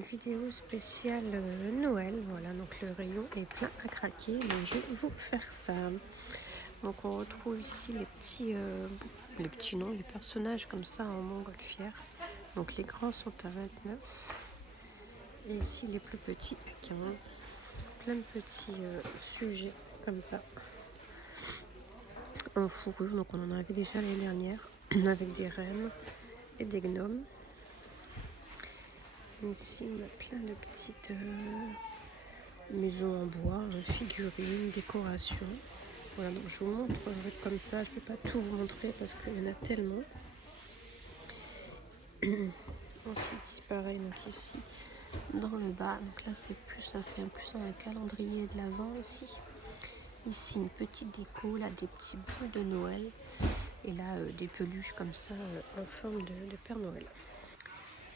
une vidéo spéciale Noël. Voilà, donc le rayon est plein à craquer, donc je vais vous faire ça. Donc on retrouve ici les personnages comme ça en montgolfière. Donc les grands sont à 29 et ici les plus petits à 15. Plein de petits sujets comme ça en fourrure. Donc on en avait déjà l'année dernière avec des reines et des gnomes. Ici on a plein de petites maisons en bois, figurines, décorations. Voilà, donc je vous montre comme ça, je ne peux pas tout vous montrer parce qu'il y en a tellement. Ensuite, pareil, donc ici, dans le bas, donc là c'est plus, ça fait plus un calendrier de l'Avent ici. Ici, une petite déco, là des petits bouts de Noël. Et là, des peluches comme ça, en forme de Père Noël.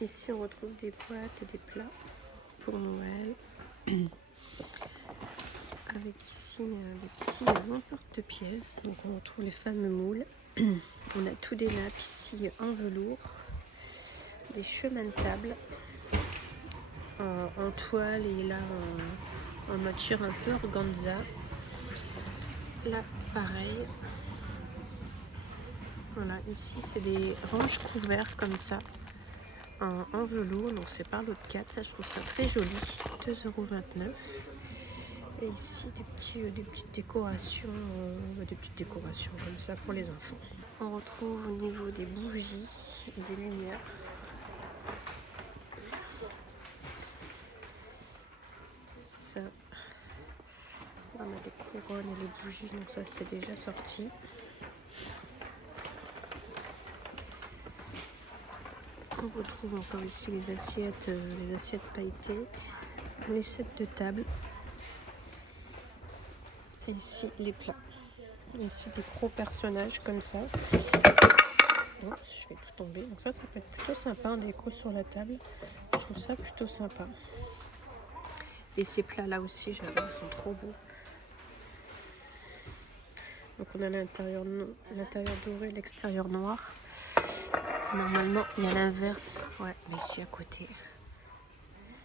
Ici, on retrouve des boîtes et des plats pour Noël. Avec ici des petits emporte-pièces. Donc on retrouve les fameux moules. On a tout des nappes ici en velours. Des chemins de table en toile et là en matière un peu organza. Là pareil. Voilà, ici c'est des ranges couverts comme ça en velours. Donc c'est par l'autre 4. Ça je trouve ça très joli. 2,29 €. Et ici des petites décorations comme ça pour les enfants. On retrouve au niveau des bougies et des lumières. Ça, on a des couronnes et des bougies, donc ça c'était déjà sorti. On retrouve encore ici les assiettes pailletées, les sets de table. Et ici les plats. Et ici des gros personnages comme ça. Oups, je vais tout tomber. Donc ça peut être plutôt sympa en déco sur la table. Je trouve ça plutôt sympa. Et ces plats là aussi, j'adore, ils sont trop beaux. Donc on a l'intérieur doré, l'extérieur noir. Normalement il y a l'inverse, ouais, mais ici à côté,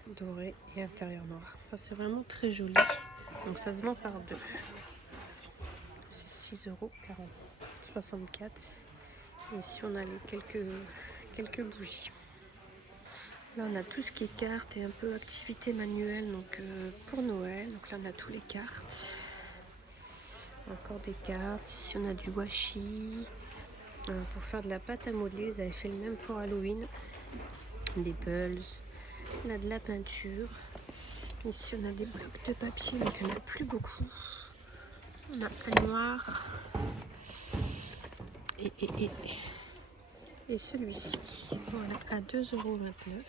doré et intérieur noir. Ça c'est vraiment très joli. Donc ça se vend par deux. C'est 6,64 €. Et ici on a quelques bougies. Là on a tout ce qui est cartes et un peu activité manuelle, donc pour Noël. Donc là on a tous les cartes. Encore des cartes. Ici on a du washi. Pour faire de la pâte à modeler, ils avaient fait le même pour Halloween. Des pulls. Là de la peinture. Ici on a des blocs de papier, mais il n'y en a plus beaucoup. On a un noir. Et celui-ci, voilà, à 2,29 €.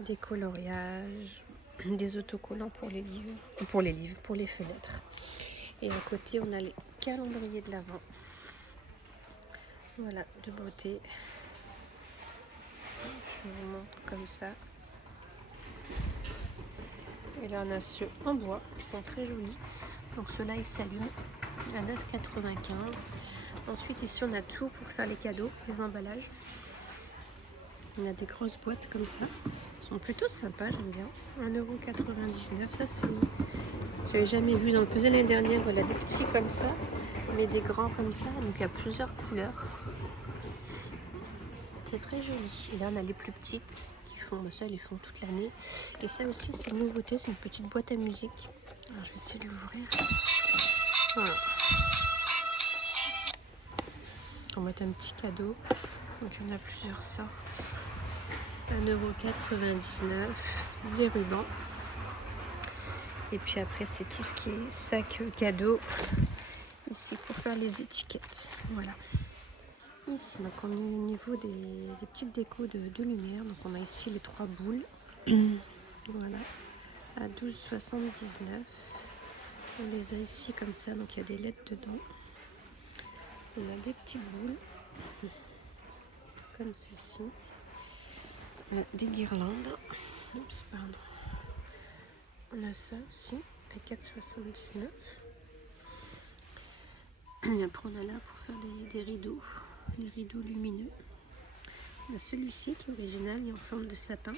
Des coloriages, des autocollants pour les livres, pour les fenêtres. Et à côté, on a les calendriers de l'Avent. Voilà, de beauté. Je vous montre comme ça. Et là, on a ceux en bois qui sont très jolis. Donc ceux-là, ils s'allument à 9,95 €. Ensuite, ici, on a tout pour faire les cadeaux, les emballages. On a des grosses boîtes comme ça. Ils sont plutôt sympas, j'aime bien. 1,99 €. Ça, c'est... J'avais jamais vu. J'en faisais l'année dernière. Voilà, des petits comme ça, mais des grands comme ça. Donc, il y a plusieurs couleurs. C'est très joli. Et là, on a les plus petites qui font... ça, elles les font toute l'année. Et ça aussi, c'est une nouveauté. C'est une petite boîte à musique. Alors, je vais essayer de l'ouvrir. Voilà. On va mettre un petit cadeau. Donc, il y en a plusieurs sortes. 1,99 €, des rubans. Et puis après, c'est tout ce qui est sac cadeau. Ici, pour faire les étiquettes. Voilà. Ici, donc on est au niveau des petites décos de lumière. Donc on a ici les 3 boules. Voilà. À 12,79 €. On les a ici comme ça. Donc il y a des lettres dedans. On a des petites boules. Comme ceci. Là, des guirlandes. Oups, pardon. On a ça aussi à 4,79 €. Et après on a là pour faire des rideaux, les rideaux lumineux. On a celui-ci qui est original, il est en forme de sapin.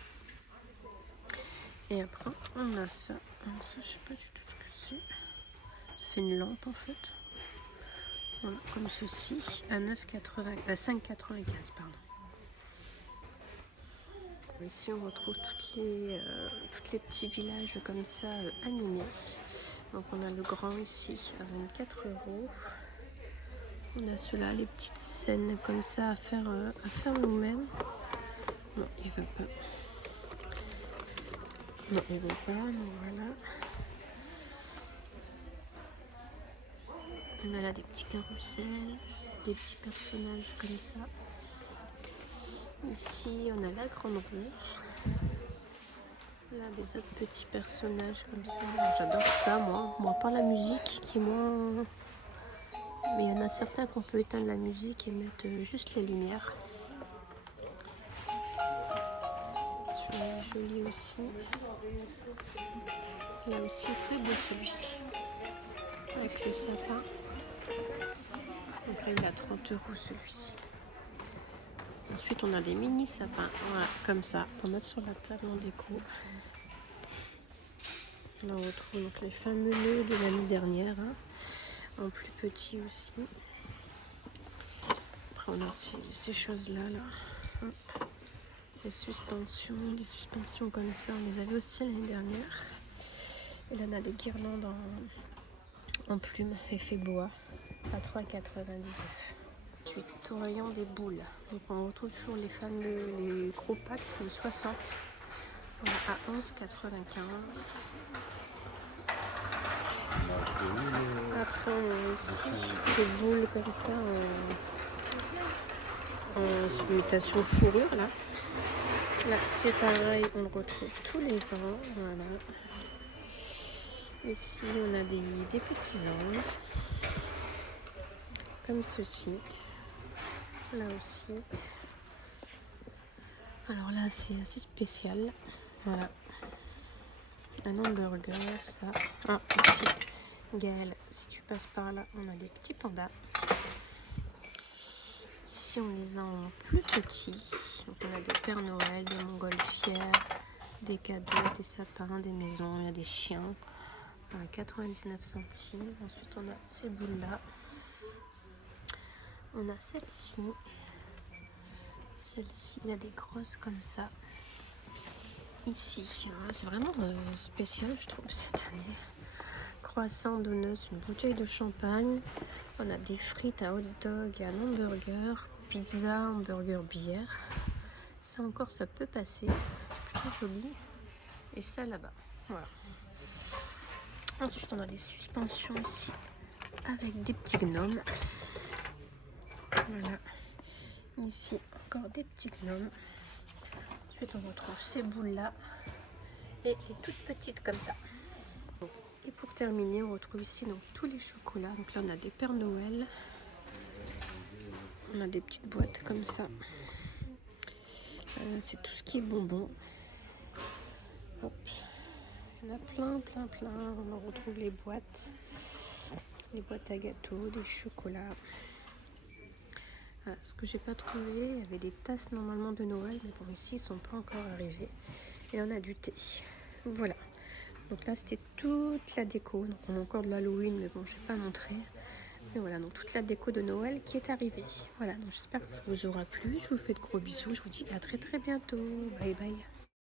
Et après, on a ça. Alors ça, je sais pas du tout ce que c'est. C'est une lampe en fait. Voilà, comme ceci, à 5,95, pardon. Ici, on retrouve tous les petits villages comme ça animés. Donc, on a le grand ici à 24 €. On a ceux-là, les petites scènes comme ça à faire nous-mêmes. Non, il veut pas. Non, il veut pas. Donc voilà. On a là des petits carousels, des petits personnages comme ça. Ici, on a la grande roue. Là, des autres petits personnages comme ça. J'adore ça, moi. Bon, pas la musique qui est moins... Mais il y en a certains qu'on peut éteindre la musique et mettre juste les lumières. Celui-là, joli aussi. Là aussi, très beau celui-ci. Avec le sapin. Donc là, il est à 30 € celui-ci. Ensuite, on a des mini sapins. Voilà, comme ça, pour mettre sur la table en déco. Là, on retrouve donc les fameux nœuds de l'année dernière. En plus petit aussi. Après, on a ces choses-là. Là. Des suspensions comme ça. On les avait aussi l'année dernière. Et là, on a des guirlandes en plumes, effet bois, à 3,99 €. Ensuite, tournoyant des boules. Donc, on retrouve toujours les gros packs de 60. Voilà, à 11,95 €. Après, on a ici des boules comme ça en imitation fourrure. Là, c'est pareil, on le retrouve tous les ans. Voilà. Ici, on a des petits anges, comme ceci. Là aussi. Alors là, c'est assez spécial. Voilà. Un hamburger, ça. Ah, ici. Gaël, si tu passes par là, on a des petits pandas. Ici, on les a en plus petits. Donc, on a des Pères Noël, des montgolfières, des cadeaux, des sapins, des maisons. Il y a des chiens à 99 centimes. Ensuite, on a ces boules-là. On a celle-ci. Celle-ci, il y a des grosses comme ça. Ici, c'est vraiment spécial, je trouve, cette année. Croissant, donuts, une bouteille de champagne. On a des frites, un hot dog et un hamburger. Pizza, hamburger, bière. Ça encore, ça peut passer. C'est plutôt joli. Et ça là-bas. Voilà. Ensuite, on a des suspensions ici avec des petits gnomes. Voilà. Ici, encore des petits gnomes. Ensuite, on retrouve ces boules-là et les toutes petites comme ça. Et pour terminer, on retrouve ici donc tous les chocolats. Donc là, on a des Pères Noël. On a des petites boîtes comme ça. C'est tout ce qui est bonbons. Hop. Il y en a plein. On en retrouve les boîtes à gâteaux, des chocolats. Voilà. Ce que j'ai pas trouvé, il y avait des tasses normalement de Noël, mais pour ici, ils sont pas encore arrivés. Et on a du thé. Voilà. Donc là, c'était toute la déco. Donc on a encore de l'Halloween, mais bon, je vais pas montrer. Et voilà, donc toute la déco de Noël qui est arrivée. Voilà, donc j'espère que ça vous aura plu. Je vous fais de gros bisous. Je vous dis à très bientôt. Bye bye.